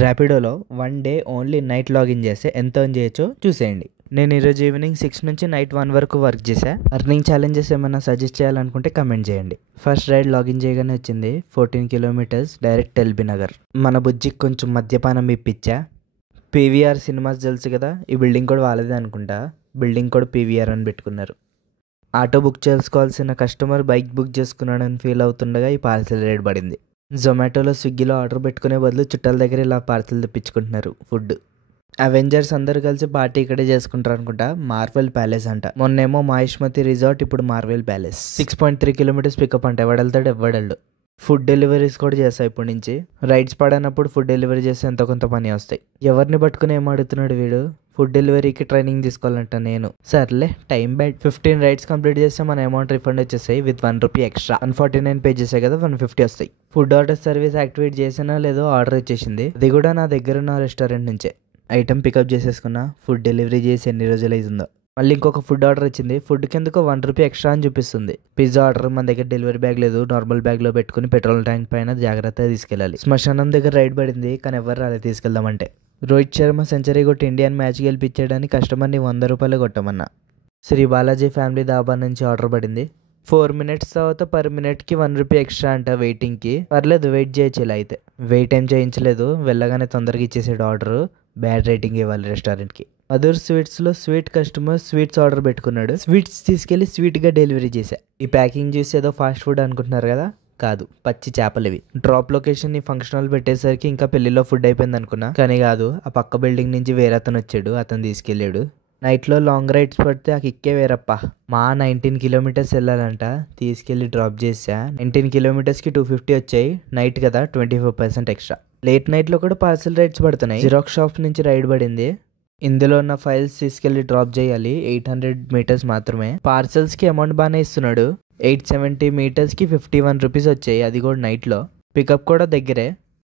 ర్యాపిడోలో one day only night login చేస్తే ఎంత earn చేయొచ్చో చూసేయండి. నేను ఈరోజు ఈవినింగ్ 6 నుంచి నైట్ 1 వరకు వర్క్ చేశా. అర్నింగ్ ఛాలెంజెస్ ఏమైనా సజెస్ట్ చేయాలనుకుంటే కమెంట్ చేయండి. ఫస్ట్ రైడ్ లాగిన్ చేయగానే వచ్చింది 14 కిలోమీటర్స్ డైరెక్ట్ ఎల్బీ నగర్. మన బుజ్జికి కొంచెం మద్యపానం ఇప్పించా. పీవీఆర్ సినిమాస్ తెలుసు కదా, ఈ బిల్డింగ్ కూడా వాళ్ళదే అనుకుంటా. బిల్డింగ్ కూడా పీవీఆర్ అని పెట్టుకున్నారు. ఆటో బుక్ చేసుకోవాల్సిన కస్టమర్ బైక్ బుక్ చేసుకున్నాడని ఫీల్ అవుతుండగా ఈ పార్సెల్ రేట్ పడింది. జొమాటోలో స్విగ్గీలో ఆర్డర్ పెట్టుకునే బదులు చుట్టాల దగ్గర ఇలా పార్సెల్ తెప్పించుకుంటున్నారు ఫుడ్. అవెంజర్స్ అందరూ కలిసి పార్టీ ఇక్కడే చేసుకుంటారు అనుకుంటా. మార్వెల్ ప్యాలెస్ అంట. మొన్నేమో మహేష్మతి రిసార్ట్, ఇప్పుడు మార్వెల్ ప్యాలెస్. 6.3 కిలోమీటర్స్ పికప్ అంటే ఎవడెళ్తాడు ఎవ్వడెళ్ళు. ఫుడ్ డెలివరీస్ కూడా చేస్తాయి ఇప్పటి నుంచి. రైడ్స్ పడనప్పుడు ఫుడ్ డెలివరీ చేస్తే ఎంతో కొంత పని వస్తాయి. ఎవరిని పట్టుకుని ఏం అడుగుతున్నాడు వీడు. ఫుడ్ డెలివరీకి ట్రైనింగ్ తీసుకోవాలంట నేను. సర్లే టైం బ్యాడ్. 15 రైడ్స్ కంప్లీట్ చేస్తే మన అమౌంట్ రిఫండ్ వచ్చేసాయి విత్ 1 రూపీ ఎక్స్ట్రా. 149 పే చేసాయి కదా, 150 వస్తాయి. ఫుడ్ ఆర్డర్ సర్వీస్ యాక్టివేట్ చేసినా లేదో ఆర్డర్ వచ్చేసింది. అది కూడా నా దగ్గర ఉన్న రెస్టారెంట్ నుంచే. ఐటమ్ పికప్ చేసేసుకున్నా. ఫుడ్ డెలివరీ చేసి ఎన్ని రోజులు అవుతుందో. మళ్ళీ ఇంకొక ఫుడ్ ఆర్డర్ వచ్చింది. ఫుడ్ కిందకు 1 రూపీ ఎక్స్ట్రా అని చూపిస్తుంది. పిజ్జా ఆర్డర్ మన దగ్గర డెలివరీ బ్యాగ్ లేదు. నార్మల్ బ్యాగ్లో పెట్టుకుని పెట్రోల్ ట్యాంక్ పైన జాగ్రత్తగా తీసుకెళ్ళాలి. శ్మశానం దగ్గర రైడ్ పడింది, కానీ ఎవరు రాలేదు తీసుకెళ్దామంటే. రోహిత్ శర్మ సెంచరీ కొట్టి ఇండియన్ మ్యాచ్ గెలిపించాడని కస్టమర్ని 100 రూపాయలు కొట్టమన్నా. శ్రీ బాలాజీ ఫ్యామిలీ దాబా నుంచి ఆర్డర్ పడింది. 4 మినిట్స్ తర్వాత పర్ మినిట్కి 1 రూపీ ఎక్స్ట్రా అంట వెయిటింగ్కి. పర్లేదు వెయిట్ చేయొచ్చు. ఇలా అయితే వెయిట్ ఏం చేయించలేదు, వెళ్ళగానే తొందరగా ఇచ్చేసాడు ఆర్డర్. బ్యాడ్ రేటింగ్ ఇవ్వాలి రెస్టారెంట్కి. అదర్ స్వీట్స్లో స్వీట్ కస్టమర్ స్వీట్స్ ఆర్డర్ పెట్టుకున్నాడు. స్వీట్స్ తీసుకెళ్లి స్వీట్గా డెలివరీ చేశా. ఈ ప్యాకింగ్ చూసి ఏదో ఫాస్ట్ ఫుడ్ అనుకుంటున్నారు కదా, కాదు, పచ్చి చేపలు ఇవి. డ్రాప్ లొకేషన్ ని ఫంక్షన్ హాల్ పెట్టేసరికి ఇంకా పెళ్లిలో ఫుడ్ అయిపోయింది అనుకున్నా, కానీ కాదు. ఆ పక్క బిల్డింగ్ నుంచి వేరే అతను వచ్చాడు, అతను తీసుకెళ్ళాడు. నైట్లో లాంగ్ రైడ్స్ పడితే ఆ కిక్కే వేరప్ప. మా 19 కిలోమీటర్స్ వెళ్ళాలంట, తీసుకెళ్లి డ్రాప్ చేసా. 19 కిలోమీటర్స్కి 250 వచ్చాయి. నైట్ కదా, 25% ఎక్స్ట్రా. లేట్ నైట్లో కూడా పార్సల్ రైడ్స్ పడుతున్నాయి. జిరాక్స్ షాప్ నుంచి రైడ్ పడింది. ఇందులో ఉన్న ఫైల్స్ తీసుకెళ్లి డ్రాప్ చేయాలి. 800 మీటర్స్ మాత్రమే. పార్సల్స్కి అమౌంట్ బాగానే ఇస్తున్నాడు. 870 మీటర్స్కి 51 రూపీస్ వచ్చాయి, అది కూడా నైట్లో. పికప్ కూడా దగ్గరే.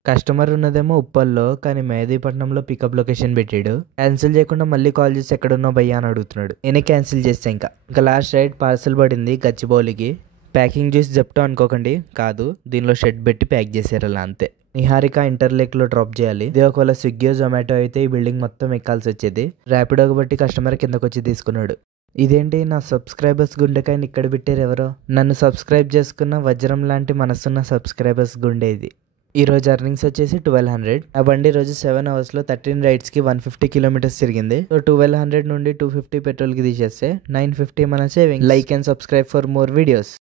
కస్టమర్ ఉన్నదేమో ఉప్పల్లో, కానీ మెహదీపట్నంలో పికప్ లొకేషన్ పెట్టాడు. క్యాన్సిల్ చేయకుండా మళ్ళీ కాల్ చేసి ఎక్కడున్నావు భయ్యా అని అడుగుతున్నాడు. నేనే క్యాన్సిల్ చేస్తా. ఇంకా లాస్ట్ రైడ్ పార్సల్ పడింది గచ్చిబౌలికి. ప్యాకింగ్ చూసి చెప్తా అనుకోకండి, కాదు, దీనిలో షెడ్ పెట్టి ప్యాక్ చేశారు అలా, అంతే. నిహారిక ఇంటర్లేక్లో డ్రాప్ చేయాలి. ఇది ఒకవేళ స్విగ్గీ జొమాటో అయితే ఈ బిల్డింగ్ మొత్తం ఎక్కాల్సి వచ్చేది. ర్యాపిడోకి బట్టి కస్టమర్ కిందకు వచ్చి తీసుకున్నాడు. ఇదేంటి, నా సబ్స్క్రైబర్స్ గుండెకాయని ఇక్కడ పెట్టారు ఎవరో. నన్ను సబ్స్క్రైబ్ చేసుకున్న వజ్రం లాంటి మనసున్న సబ్స్క్రైబర్స్ గుండె ఇది. ఈ రోజు అర్నింగ్స్ వచ్చేసి 1200. ఆ బండి రోజు 7 అవర్స్లో 13 రైడ్స్కి 150 కిలోమీటర్స్ తిరిగింది. సో 1200 నుండి 250 పెట్రోల్కి తీసేస్తే 950 మన saving. Like and subscribe for more videos.